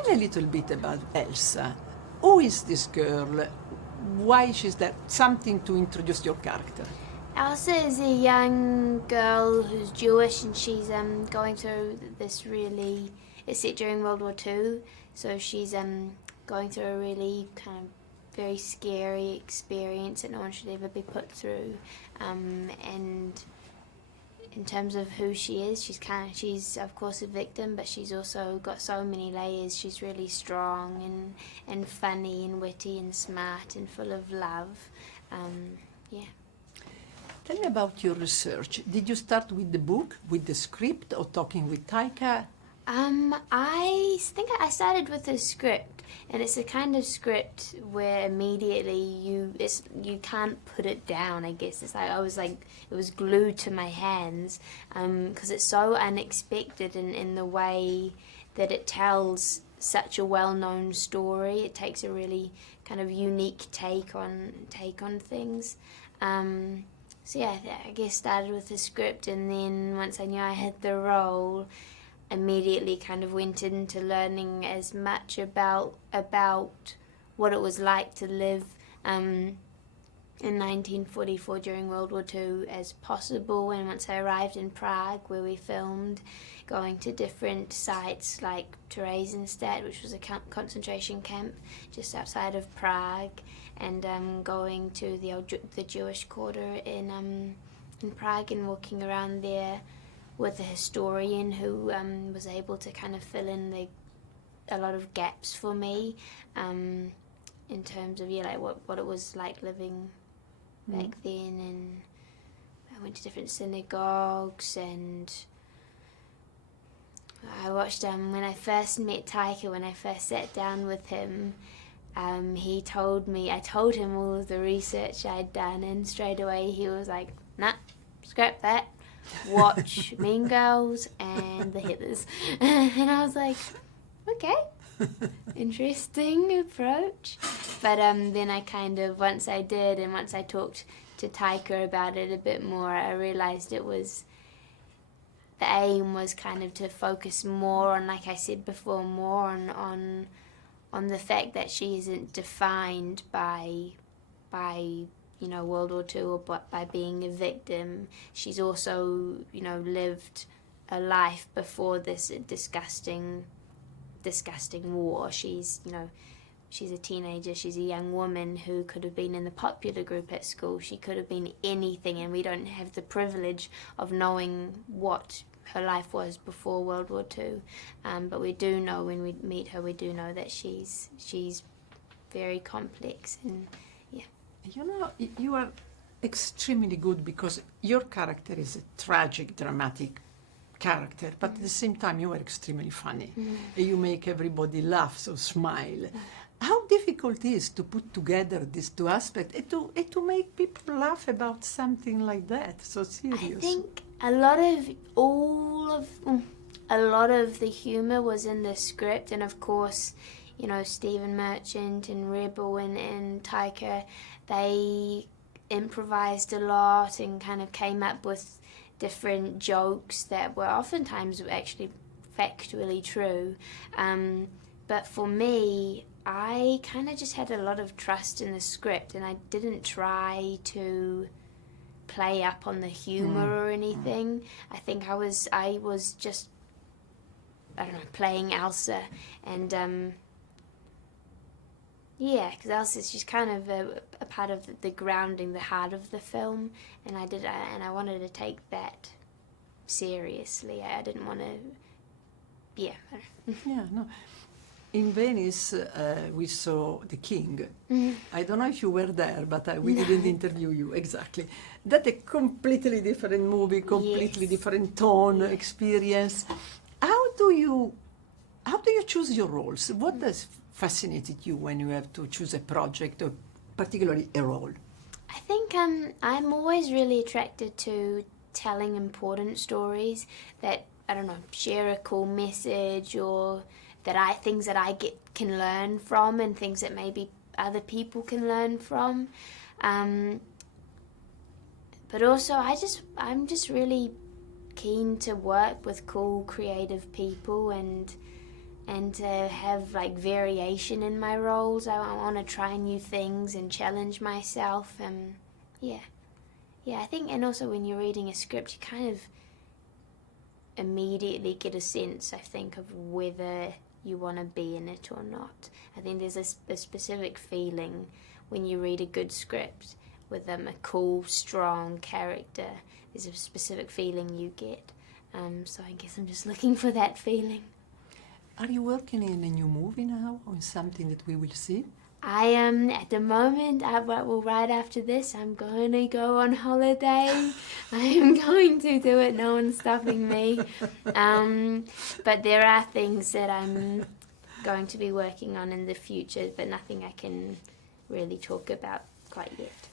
Tell me a little bit about Elsa. Who is this girl? Why she's there? Something to introduce your character. Elsa is a young girl who's Jewish, and she's going through this really... It's set during World War II, so she's going through a really kind of very scary experience that no one should ever be put through. And in terms of who she is, she's of course a victim, but she's also got so many layers. She's really strong and funny and witty and smart and full of love. Yeah. Tell me about your research. Did you start with the book, with the script, or talking with Taika? I think I started with a script, and it's a kind of script where immediately you can't put it down. I guess it's like it was glued to my hands because it's so unexpected in the way that it tells such a well-known story. It takes a really kind of unique take on things. So yeah, I guess started with the script, and then once I knew I had the role, immediately kind of went into learning as much about what it was like to live in 1944 during World War II as possible. And once I arrived in Prague, where we filmed, going to different sites like Theresienstadt, which was a concentration camp just outside of Prague, and going to the Jewish quarter in Prague and walking around there with a historian who was able to kind of fill in a lot of gaps for me in terms of what it was like living back then. And I went to different synagogues, and I watched when I first met Taika, when I first sat down with him, I told him all of the research I'd done, and straight away he was like, nah, scrap that. Watch Mean Girls and The Heathers. And I was like, okay, interesting approach. But then I kind of, once I did, and once I talked to Taika about it a bit more, I realised the aim was kind of to focus more on, like I said before, more on the fact that she isn't defined by World War II, or by being a victim. She's also, lived a life before this disgusting war. She's a teenager, she's a young woman who could have been in the popular group at school. She could have been anything, and we don't have the privilege of knowing what her life was before World War II. But we do know, when we meet her, we do know that she's very complex. And you are extremely good because your character is a tragic, dramatic character, but at the same time you are extremely funny. You make everybody laugh, so smile. How difficult it is to put together these two aspects and to make people laugh about something like that, so serious? I think a lot of the humor was in the script, and of course, Stephen Merchant and Rebel and Taika, they improvised a lot and kind of came up with different jokes that were oftentimes actually factually true. But for me, I kind of just had a lot of trust in the script, and I didn't try to play up on the humor or anything. I think I was just, playing Elsa, and because Elsa's just kind of a part of the grounding, the heart of the film, and I wanted to take that seriously. I didn't want to, In Venice, we saw The King. I don't know if you were there, but we didn't interview you exactly. That's a completely different movie, completely different tone, experience. How do you choose your roles? What does fascinated you when you have to choose a project, or particularly a role? I think I'm always really attracted to telling important stories that, share a cool message, or things that I can learn from, and things that maybe other people can learn from. But also I'm just really keen to work with cool, creative people and and to have like variation in my roles. I want to try new things and challenge myself. Yeah, I think, and also when you're reading a script, you kind of immediately get a sense, I think, of whether you want to be in it or not. I think there's a specific feeling when you read a good script with a cool, strong character. There's a specific feeling you get. So I guess I'm just looking for that feeling. Are you working in a new movie now, or something that we will see? I am, at the moment, right after this, I'm going to go on holiday. I am going to do it, no one's stopping me. But there are things that I'm going to be working on in the future, but nothing I can really talk about quite yet.